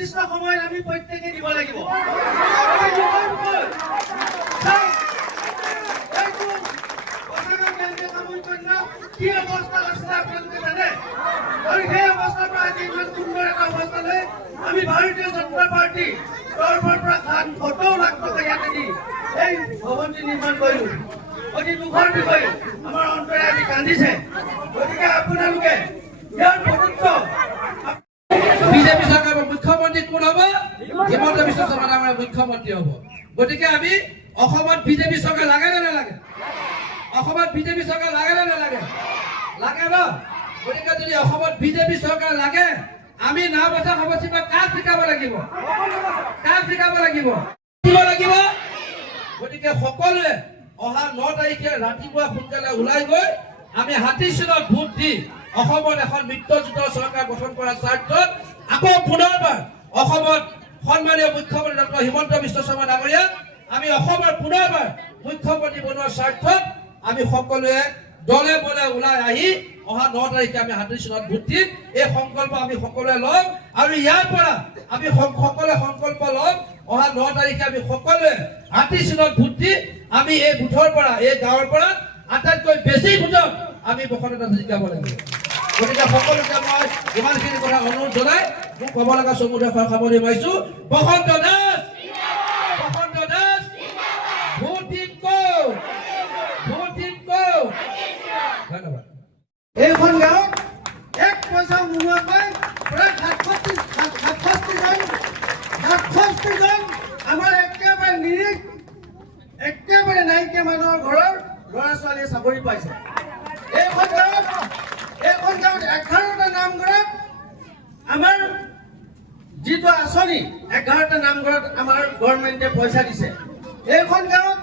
নিৰ্দিষ্ট সময়ত আমি প্ৰত্যেকে দিব লাগিব। কি অৱস্থা আছিলে আপোনালোকে জানে? আৰু সেই অৱস্থাৰ পৰা আজি ইমান সুন্দৰ এটা অৱস্থালৈ আমি ভাৰতীয় জনতা পাৰ্টি তৰফৰ পৰা 70 লাখ টকা ইয়াতে দি এই ভৱনটি নিৰ্মাণ কৰিলো। অতি দুখৰ বিষয়, আমাৰ অন্তৰে আজি কান্দিছে। গতিকে আপোনালোকে ইয়াৰ প্ৰকৃত বিজেপি চৰকাৰৰ মুখ্যমন্ত্ৰী কোন হ'ব? হিমন্ত বিশ্ব শৰ্মা ডাঙৰীয়া মুখ্যমন্ত্ৰী হ'ব। গতিকে আমি অসমত বিজেপি চৰকাৰ লাগে নে নালাগে? অসমত বিজেপি চৰকাৰ লাগে নে নালাগে? লাগে ন? গতিকে যদি অসমত বিজেপি চৰকাৰ লাগে, আমি নাওবৈচা সমষ্টিৰ পৰা কাক জিকাব লাগিব? কাক জিকাব লাগিব? লাগিব। গতিকে সকলোৱে অহা 9 তাৰিখে ৰাতিপুৱা সোনকালে ওলাই গৈ আমি হাতীচিনত ভোট দি অসমত এখন মিত্ৰজোঁটৰ চৰকাৰ গঠন কৰাৰ স্বাৰ্থত আকৌ পুনৰবাৰ অসমত সন্মানীয় মুখ্যমন্ত্ৰী ডক্টৰ হিমন্ত বিশ্ব শৰ্মা ডাঙৰীয়াক আমি অসমৰ পুনৰবাৰ মুখ্যমন্ত্ৰী বনোৱাৰ স্বাৰ্থত আমি সকলোৱে দলে বলে ওলাই আহি অহা 9 তাৰিখে আমি হাতীচিনত ভোট দিম। এই সংকল্প আমি সকলোৱে ল'ম আৰু ইয়াৰ পৰা আমি সকলোৱে সংকল্প ল'ম অহা 9 তাৰিখে আমি সকলোৱে হাতীচিনত ভোট দি আমি এই বুথৰ পৰা এই গাঁৱৰ পৰা আটাইতকৈ বেছি ভোটত আমি বসন্ত জিকাব লাগিব। গতিকে সকলোকে মই ইমানখিনি কথা অনুৰোধ জনাই মোক ক'ব লগা চমুদে সামৰি মাৰিছো। বসন্ত দাস, বসন্ত দাস, ভোট দিম কৌ, ভোট দিম কৌ। ধন্যবাদ। এইখন গাঁৱত 1 পইচাও নোহোৱাকৈ প্ৰায় 67 জন আমাৰ একেবাৰে নিৰীহ একেবাৰে নাইকিয়া মানুহৰ ঘৰৰ ল'ৰা ছোৱালীয়ে চাকৰি পাইছে। এইখন গাঁৱত 11টা নামঘৰত আমাৰ যিটো আঁচনি 11টা নামঘৰত আমাৰ গভৰ্ণমেণ্টে পইচা দিছে। এইখন গাঁৱত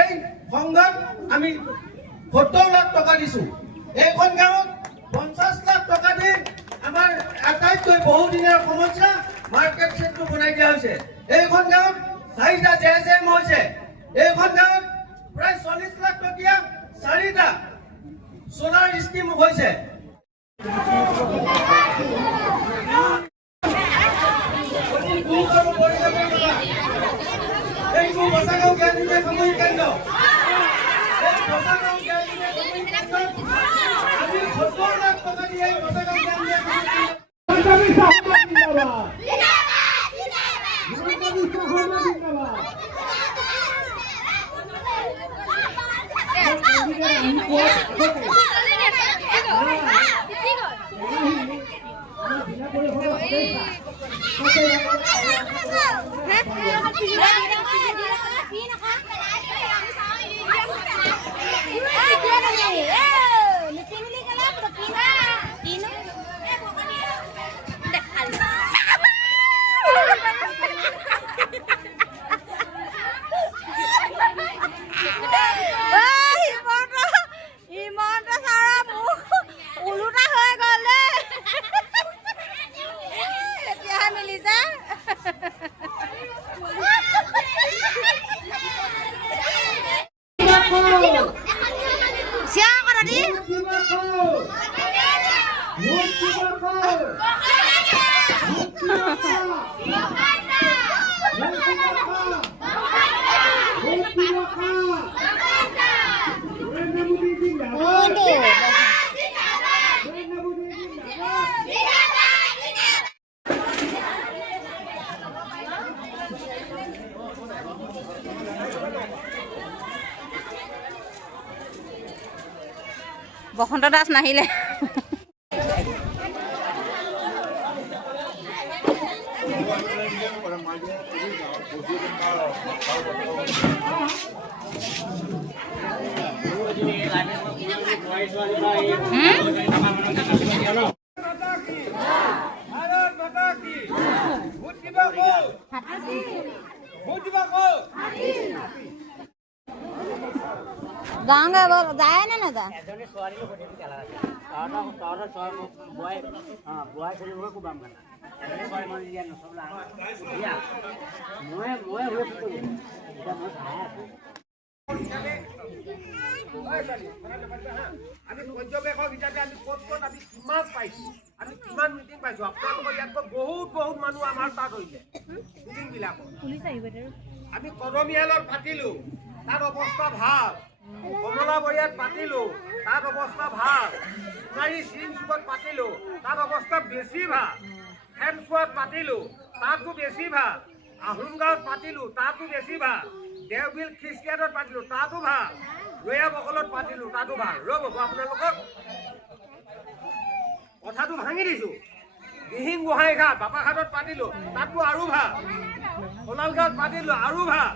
এই সংঘত আমি 70 লাখ টকা দিছো। এইখন গাঁৱত 50 লাখ টকা দি আমাৰ আটাইতকৈ বহুদিনীয়া সমস্যা মাৰ্কেট চেটটো বনাই দিয়া হৈছে। এইখন গাঁৱত 4টা জেএছএম হৈছে। এইখন গাঁৱত প্ৰায় 40 লাখ টকীয়া 4টা সোলাৰ স্কিম হৈছে। এইটো বচাগাঁও জ্ঞানী সামূহিক কেন্দ্ৰ। এই বচাগাঁও জ্ঞানী সামূহিক কেন্দ্ৰত আমি 70 লাখ টকা দি এই বচাগাঁও জ্ঞানী বসন্ত দাস নাহিলে। যাওঁগে যায় নে নাযায়? আমি পৰ্যবেক্ষক হিচাপে আমি ক'ত ক'ত আমি কিমান পাইছোঁ, আমি কিমান মিটিং পাইছোঁ। আপোনালোকৰ ইয়াতকৈ বহুত বহুত মানুহ আমাৰ তাত হৈছে মিটিংবিলাকত। আমি কদমীয়ালত পাতিলোঁ, তাত অৱস্থা ভাল। কমলাবৰীয়াত পাতিলোঁ, তাত অৱস্থা ভাল। সোণাৰী চিৰিং চুকত পাতিলোঁ, তাত অৱস্থা বেছি ভাল। হেমচুৱাত পাতিলোঁ, তাতো বেছি ভাল। আহোমগাঁৱত পাতিলোঁ, তাতো বেছি ভাল। দেওবিল খ্ৰীষ্টিয়ানত পাতিলোঁ, তাতো ভাল। ৰৈয়া বকলত পাতিলোঁ, তাতো ভাল। ৰ'ব আপোনালোকক কথাটো ভাঙি দিছোঁ। দিহিং গোহাঁইঘাট বাপাঘাটত পাতিলোঁ, তাতো আৰু ভাল। সোণালগাঁৱত পাতিলোঁ, আৰু ভাল।